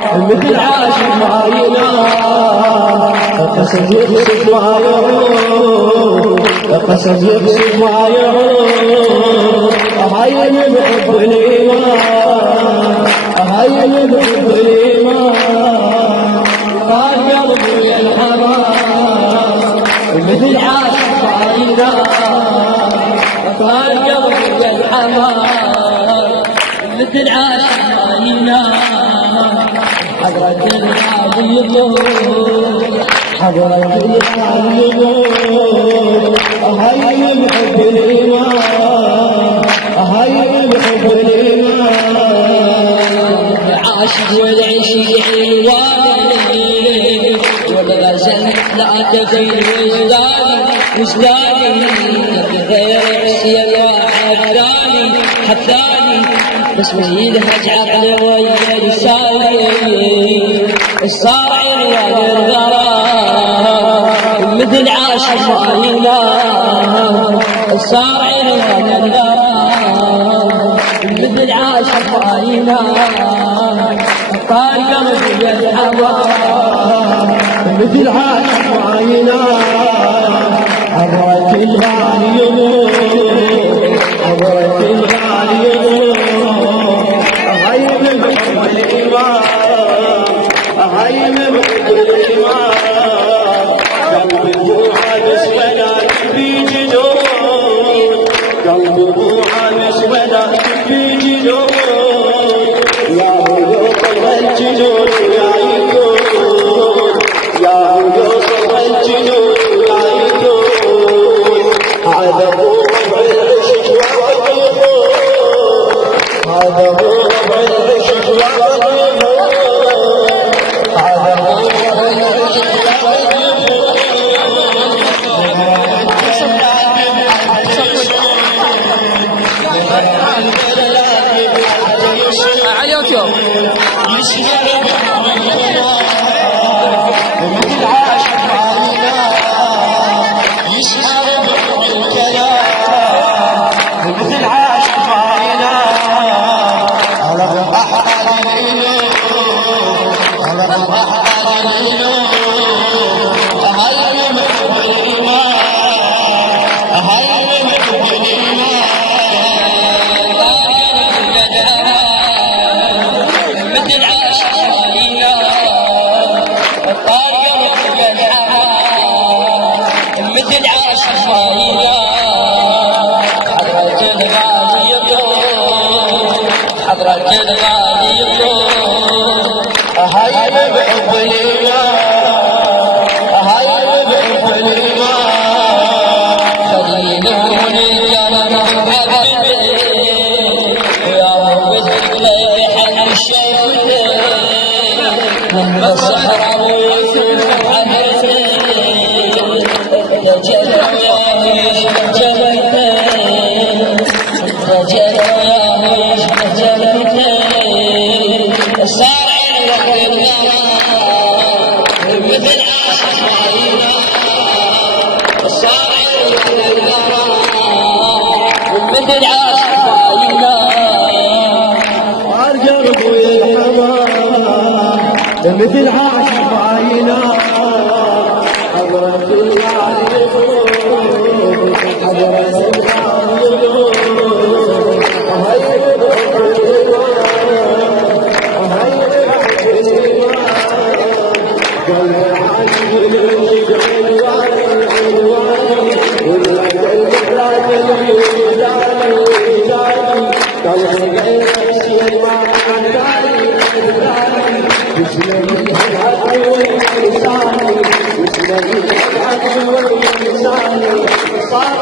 مثل عاشق ما ينام قسم يقصد ما يعود قسم يقصد ما يعود هاي اللي بحب الإيمان هاي اللي بحب الإيمان قال قلبي يا الحمام مثل عاشق ما ينام قال قلبي يا الحمام مثل عاشق ما ينام حضرة الغالي يقول حضرة الغالي يقول هاي بحب الإيمان هاي بحب الإيمان العاشق والعشيق الوالي والغزل لا تفيد وجداني غير حسين واحد ثاني حثاني بس يلهج عقلي ويا لساني صار عنوان الغرام مثل عاشق ما ينام صار عنوان الغرام مثل عاشق ما ينام طال قلبي يا الحمام مثل عاشق ما ينام حضرة الغالي يموت حضرة الغالي يموت هاي بحب الإيمان هاي بحب الإيمان قلبي مو عابس ولا في جنون قلبي مو عابس ولا في جنون يا يوصل الجنون يا يكون يا يوصل الجنون يا يكون هذا هو ربع العشق والطيور هذا هو ربع العشق والطيور هذا هو ربع العشق والطيور على اليوتيوب مثل عاشق ما ينام يسهر بالكلام مثل عاشق ما ينام على أحد على أحد هاي بحب الإيمان هاي بحب الإيمان مثل عاشق ما ينام طال قلبي يا الحمام مثل عاشق ما ينام حضرة الغالي يقول حضرة الغالي يقول هاي بحب الإيمان هاي بحب الإيمان خلينون الكرم حبيبي يا رب ليحن الشيخ من الصحراء ويوسف حبيبي تجلى يا ميش جليتين تجلى يا ميش جليتين صار عنوان الغرام مثل عاشق ما ينام صار عنوان الغرام مثل عاشق ما ينام صار قلبي يا الحمام مثل عاشق ما ينام حضرة الغالي يقول حضرة الغالي يقول هاي بحب الإيمان هاي بحب الإيمان قلبي عاشق للعشق عنواني عنواني ولا قلبي راجل يداني يداني قلبي غير حسين ما عنداني عنداني يسلم العدل واللساني يسلم العدل واللساني صار